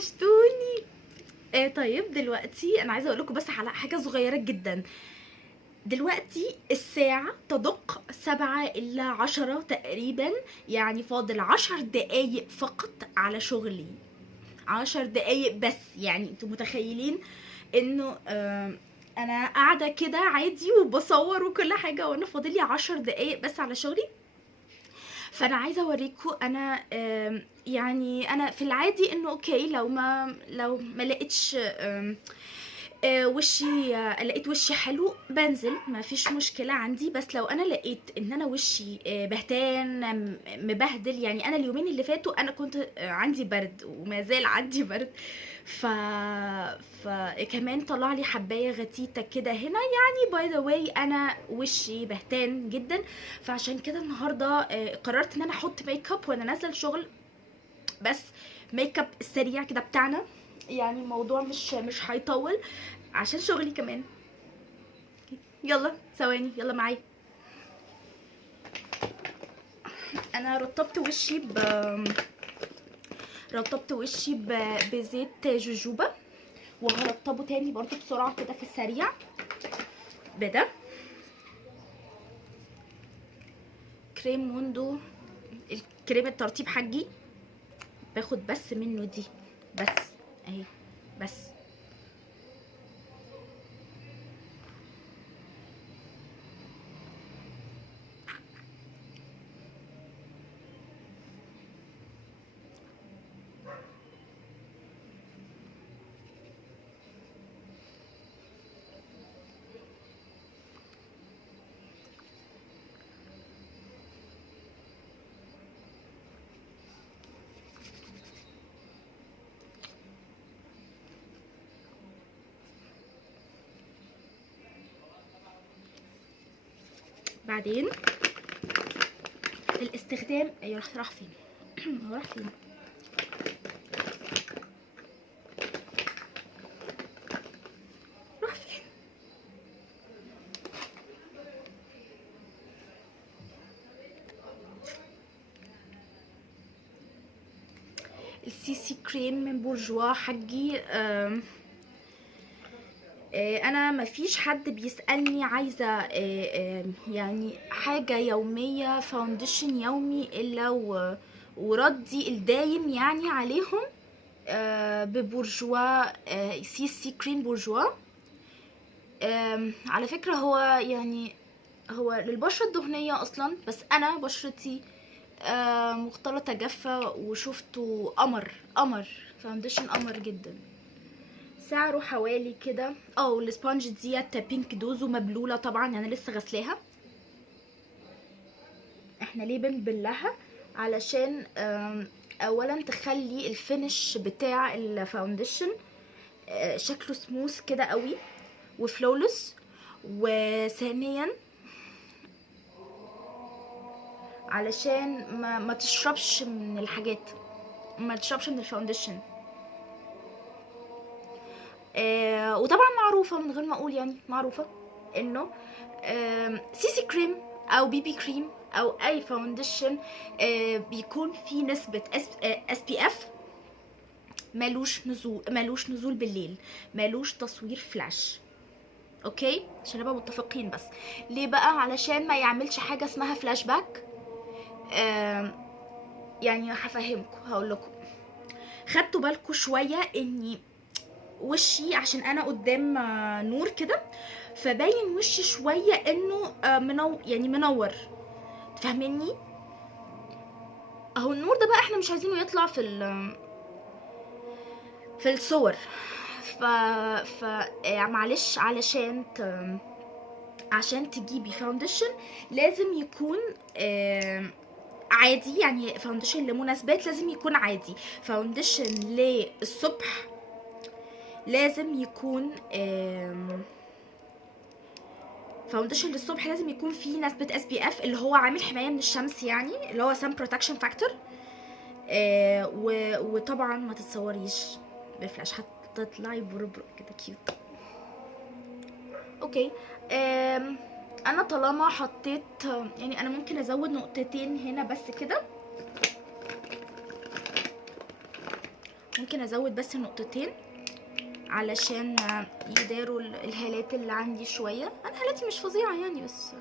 وحشتوني. طيب دلوقتي انا عايزه اقول لكم بس على حاجه صغيره جدا. دلوقتي الساعه تدق 7:50 تقريبا، يعني فاضل 10 دقايق فقط على شغلي. 10 دقايق بس، يعني انتوا متخيلين انه انا قاعده كده عادي وبصور وكل حاجه وانا فاضلي 10 دقايق بس على شغلي. فانا عايزه اوريكم انا يعني انا في العادي انه اوكي لو ما لقيتش وشي لقيت وشي حلو بنزل، ما فيش مشكله عندي. بس لو انا لقيت ان انا وشي بهتان مبهدل، يعني انا اليومين اللي فاتوا انا كنت عندي برد وما زال عندي برد، فكمان طلع لي حبايه غتيته كده هنا، يعني باي ذا واي انا وشي بهتان جدا. فعشان كده النهارده قررت ان انا احط ميك اب وانا نازله الشغل، بس ميك اب السريع كده بتاعنا، يعني الموضوع مش هيطول عشان شغلي كمان. يلا ثواني، يلا معايا. انا رطبت وشي بزيت جوجوبا، وهرطبه تاني برضو بسرعه كده في السريع بده كريم موندو، الكريم الترطيب حقي. باخد بس منه دي بس اهي بس. بعدين الاستخدام راح فين؟ هو راح فين؟ راح فين؟ السي سي كريم من بورجوا حقي. انا مفيش حد بيسألني عايزة يعني حاجة يومية، فاونديشن يومي، الا وردي الدايم يعني عليهم ببورجوا سي سي كريم بورجوا. على فكرة هو يعني هو للبشرة الدهنية اصلا، بس انا بشرتي مختلطة جافة، وشفته قمر فاونديشن قمر جدا. سعره حوالي كده. السبونج ديت بينك دوز ومبلوله طبعا، انا يعني لسه غسلاها. احنا ليه بنبلها؟ علشان اولا تخلي الفينش بتاع الفاونديشن شكله سموث كده قوي وفلولس، وثانيا علشان ما تشربش من الحاجات، ما تشربش من الفاونديشن. وطبعا معروفه من غير ما اقول، يعني معروفه انه سي سي كريم او بي بي كريم او اي فاونديشن بيكون في نسبه اس بي اف، ملوش نزول بالليل، ملوش تصوير فلاش. اوكي عشان نبقى متفقين. بس ليه بقى؟ علشان ما يعملش حاجه اسمها فلاش باك. يعني هفهمكم، هقول لكم. خدتوا بالكم شويه اني وشي عشان انا قدام نور كده، فباين وشي شويه انه يعني منور، تفهمني؟ اهو النور ده بقى احنا مش عايزينه يطلع في الصور. معلش، عشان تجيبي فاونديشن لازم يكون عادي، يعني فاونديشن لمناسبات لازم يكون عادي. فاونديشن للصبح لازم يكون فاونديشن للصبح لازم يكون فيه نسبة اس بي اف اللي هو عامل حماية من الشمس، يعني اللي هو سان بروتكشن فاكتور. وطبعا ما تتصوريش بفلاش، هتطلعي بربرق كده كيوت. اوكي. انا طالما حطيت، يعني انا ممكن ازود نقطتين هنا بس كده، ممكن ازود بس نقطتين علشان يداروا الهالات اللي عندي شويه. انا هالاتي مش فظيعه يعني، بس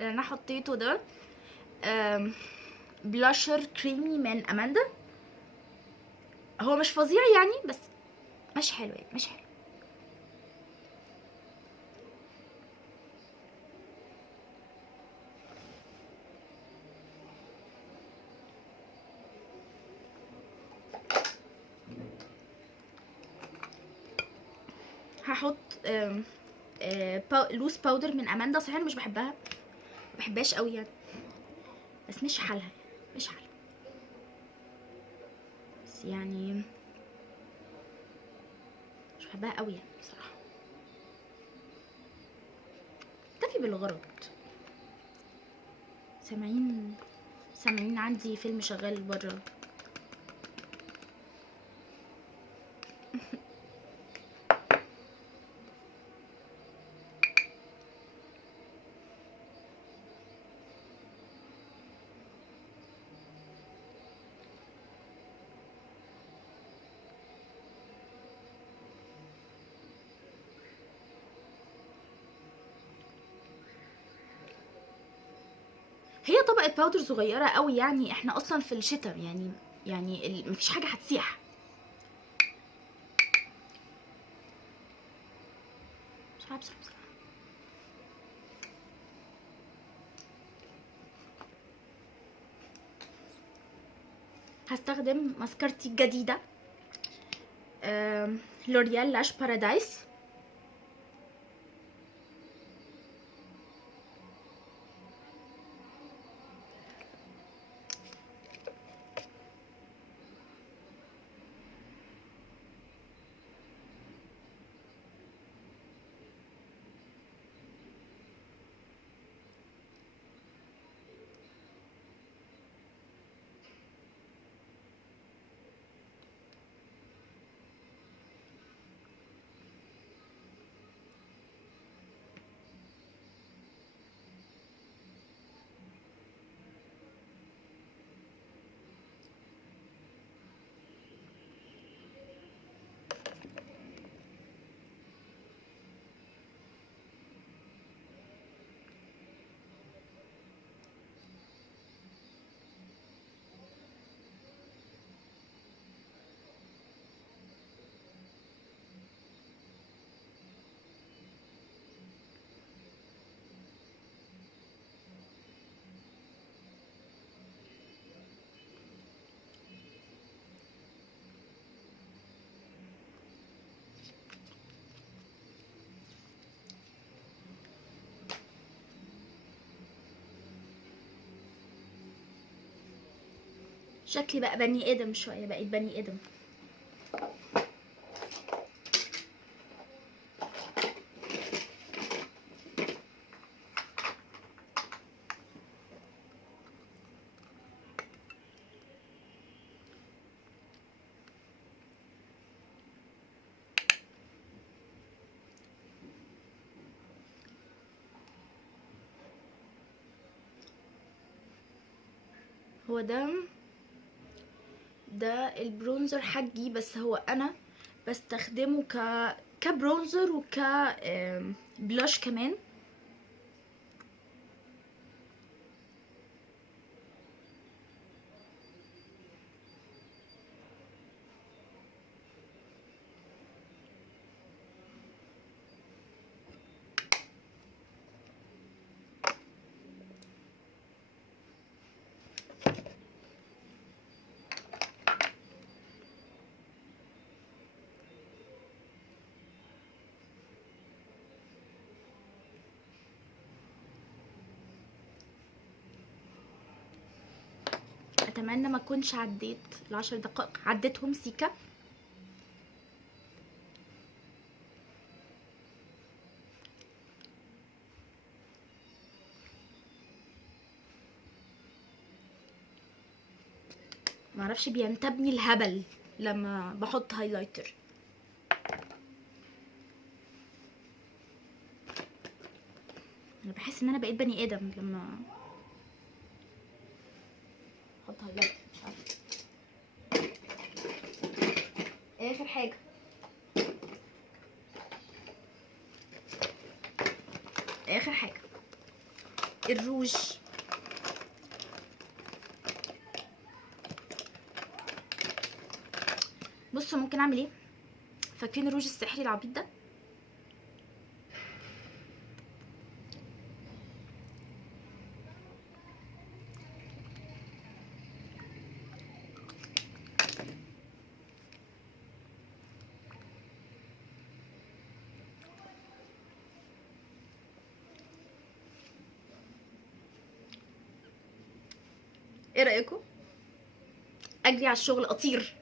اللي انا حطيته ده بلاشر كريمي من اماندا. هو مش فظيع يعني، بس مش حلو يعني، مش حلو. هحط لوز باودر من اماندا. صحيح انا مش بحبها، ما بحبهاش قوي يعني، بس مش حالها، مش حالها، بس يعني مش بحبها قوي يعني بصراحه. اكتفي بالغرض. سامعين عندي فيلم شغال بره. هي طبقه باودر صغيره قوي يعني، احنا اصلا في الشتاء يعني مفيش حاجه هتسيح. بسرعه بسرعه بسرعه. هستخدم ماسكارتي الجديده لوريال لاش بارادايس. شكلي بقى بني ادم شويه، بقيت بني ادم. هو ده البرونزر حقي، بس هو انا بستخدمه كبرونزر بلاش كمان. اتمنى ما اكونش عديت ال10 دقائق، عديتهم سيكا. معرفش بينتابني الهبل لما بحط هايلايتر. انا بحس ان انا بقيت بني ادم لما احط هايلايتر، مش عارفه. اخر حاجه اخر حاجه الروج. بصوا ممكن اعمل ايه؟ فاكرين الروج السحري العبيط ده؟ ايه رايكم؟ اجري على الشغل اطير